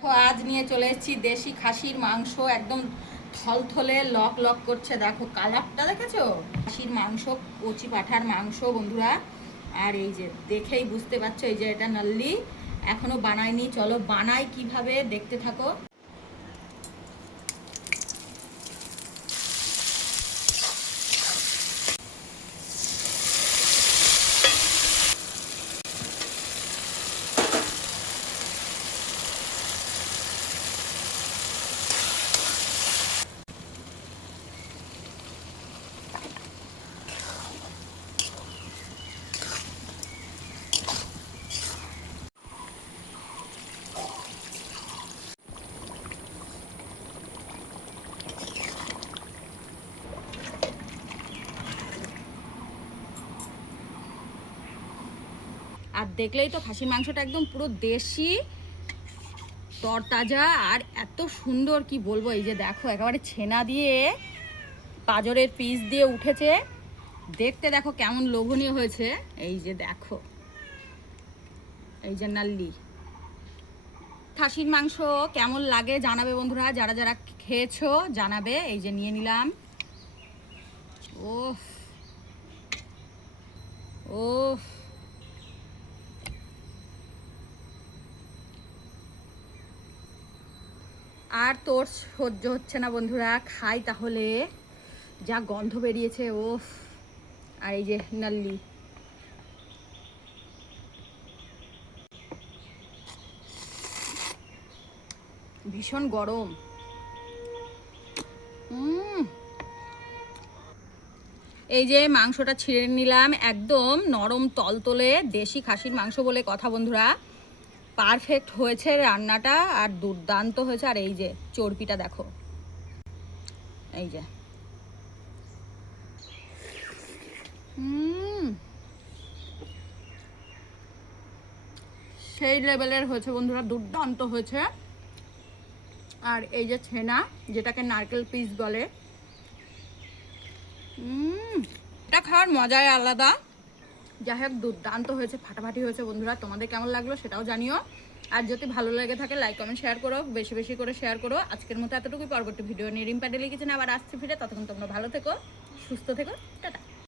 দেখো আজ নিয়ে চলে এসেছি দেশি খাসির মাংস, একদম থলথলে লক লক করছে। দেখো কালারটা দেখেছো, খাসির মাংস, কচি পাঠার মাংস বন্ধুরা। আর এই যে দেখেই বুঝতে পারছো, এই যে এটা নাল্লি, এখনো বানাইনি। চলো বানাই কিভাবে, দেখতে থাকো। আর দেখলেই তো খাসির মাংসটা একদম পুরো দেশি, তরতাজা, আর এত সুন্দর কি বলবো। এই যে দেখো একেবারে ছেনা দিয়ে, পাঁজরের পিস দিয়ে উঠেছে। দেখতে দেখো কেমন লোভনীয় হয়েছে। এই যে দেখো, এই যে নাল্লি খাসির মাংস কেমন লাগে জানাবে বন্ধুরা, যারা যারা খেয়েছো জানাবে। এই যে নিয়ে নিলাম। ওহ ওহ, আর তোর সহ্য হচ্ছে না বন্ধুরা, খাই তাহলে। যা গন্ধ বেরিয়েছে, ওফ। আর এই যে নাল্লি, ভীষণ গরম। এই যে মাংসটা ছিঁড়ে নিলাম, একদম নরম তলতলে দেশি খাসির মাংস বলে কথা বন্ধুরা। পারফেক্ট হয়েছে রান্নাটা, আর দুর্দান্ত হয়েছে। আর এই যে চর্বিটা দেখো, এই যে সেই লেভেলের হয়েছে বন্ধুরা, দুর্দান্ত হয়েছে। আর এই যে ছেনা, যেটাকে নারকেল পিস বলে, এটা খাওয়ার মজাই আলাদা। যাই হোক, দুর্দান্ত হয়েছে, ফাটাফাটি হয়েছে বন্ধুরা। তোমাদের কেমন লাগলো সেটাও জানিও। আর যদি ভালো লেগে থাকে লাইক কমেন্ট শেয়ার করো, বেশি বেশি করে শেয়ার করো। আজকের মতো এতটুকুই। পরবর্তী ভিডিও নিয়ে রিম্পা ডেলি কিচেনে আবার আসছি ফিরে। ততক্ষণ তোমরা ভালো থেকো, সুস্থ থেকো, টাটা।